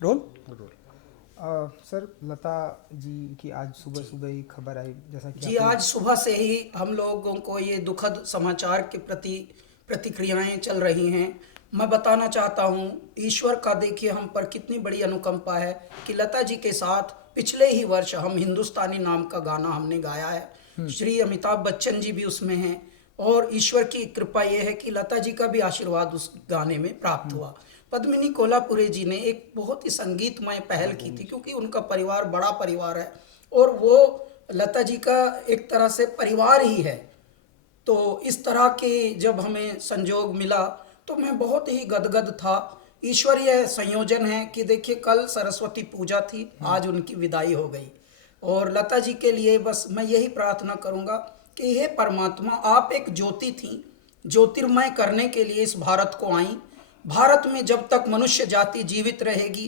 Role. Role. Sir, Lata ji की आज सुबह जी। सुबह ही खबर आई, जैसा कि जी, आपने। आज सुबह से ही हम लोगों को ये दुखद समाचार के प्रति प्रतिक्रियाएं चल रही हैं। मैं बताना चाहता हूँ, ईश्वर का देखिए हम पर कितनी बड़ी अनुकंपा है कि लता जी के साथ पिछले ही वर्ष हम हिंदुस्तानी नाम का गाना हमने गाया है। श्री अमिताभ बच्चन जी भी उसमें हैं और ईश्वर की कृपा ये है कि लता जी का भी आशीर्वाद उस गाने में प्राप्त हुआ। पद्मिनी कोल्हापुरे जी ने एक बहुत ही संगीतमय पहल की थी, क्योंकि उनका परिवार बड़ा परिवार है और वो लता जी का एक तरह से परिवार ही है। तो इस तरह के जब हमें संजोग मिला तो मैं बहुत ही गदगद था। ईश्वरीय संयोजन है कि देखिए कल सरस्वती पूजा थी, आज उनकी विदाई हो गई। और लता जी के लिए बस मैं यही प्रार्थना करूंगा कि हे परमात्मा, आप एक ज्योति थी, ज्योतिर्मय करने के लिए इस भारत को आई। भारत में जब तक मनुष्य जाति जीवित रहेगी,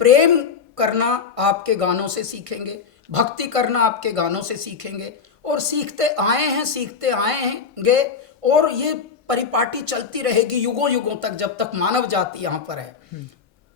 प्रेम करना आपके गानों से सीखेंगे, भक्ति करना आपके गानों से सीखेंगे और सीखते आए हैं, सीखते आए हैंगे और ये परिपाटी चलती रहेगी युगों युगों तक, जब तक मानव जाति यहाँ पर है।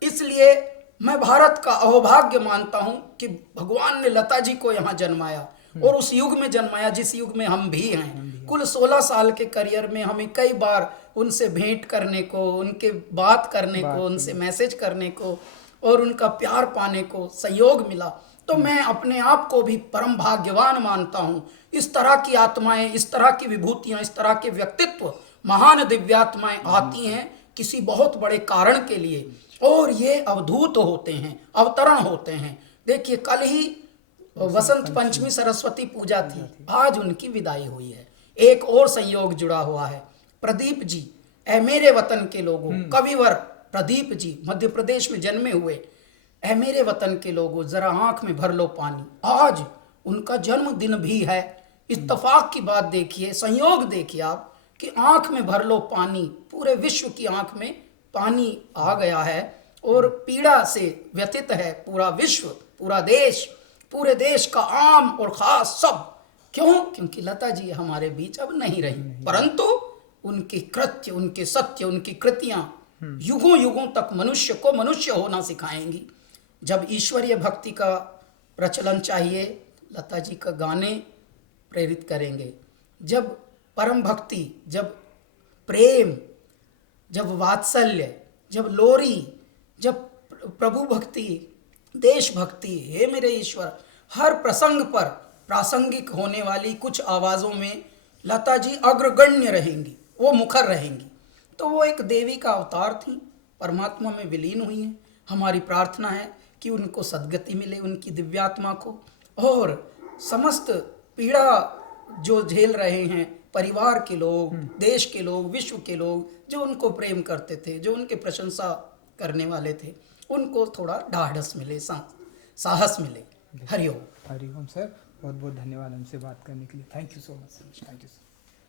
इसलिए मैं भारत का अहोभाग्य मानता हूँ कि भगवान ने लता जी को यहाँ जन्माया और उस युग में जन्माया जिस युग में हम भी हैं। कुल 16 साल के करियर में हमें कई बार उनसे भेंट करने को, उनके बात करने को, उनसे मैसेज करने को और उनका प्यार पाने को संयोग मिला। तो मैं अपने आप को भी परम भाग्यवान मानता हूँ। इस तरह की आत्माएं, इस तरह की विभूतियां, इस तरह के व्यक्तित्व, महान दिव्यात्माएं आती हैं किसी बहुत बड़े कारण के लिए और ये अवधूत होते हैं, अवतरण होते हैं। देखिए कल ही वसंत पंचमी सरस्वती पूजा थी, आज उनकी विदाई हुई है। एक और संयोग जुड़ा हुआ है, प्रदीप जी, ऐ मेरे वतन के लोगों, कविवर प्रदीप जी मध्य प्रदेश में जन्मे हुए। ऐ मेरे वतन के लोगों, जरा आंख में भर लो पानी। आज उनका जन्मदिन भी है। इत्तफाक की बात देखिए, संयोग देखिए आप कि आंख में भर लो पानी, पूरे विश्व की आंख में पानी आ गया है और पीड़ा से व्यथित है पूरा विश्व, पूरा देश, पूरे देश का आम और खास सब। क्यों? क्योंकि लता जी हमारे बीच अब नहीं रही, परंतु उनके कृत्य, उनके सत्य, उनकी कृतियां युगों युगों तक मनुष्य को मनुष्य होना सिखाएंगी। जब ईश्वरीय भक्ति का प्रचलन चाहिए, लता जी का गाने प्रेरित करेंगे। जब परम भक्ति, जब प्रेम, जब वात्सल्य, जब लोरी, जब प्रभु भक्ति, देशभक्ति, हे मेरे ईश्वर, हर प्रसंग पर प्रासंगिक होने वाली कुछ आवाज़ों में लता जी अग्रगण्य रहेंगी, वो मुखर रहेंगी। तो वो एक देवी का अवतार थी, परमात्मा में विलीन हुई हैं। हमारी प्रार्थना है कि उनको सद्गति मिले, उनकी दिव्यात्मा को, और समस्त पीड़ा जो झेल रहे हैं परिवार के लोग, देश के लोग, विश्व के लोग, जो उनको प्रेम करते थे, जो उनके प्रशंसा करने वाले थे, उनको थोड़ा ढाढ़स मिले, साहस मिले। हरिओम। हरिओम सर, बहुत बहुत धन्यवाद हमसे बात करने के लिए। Thank you so much sir. Thank you sir.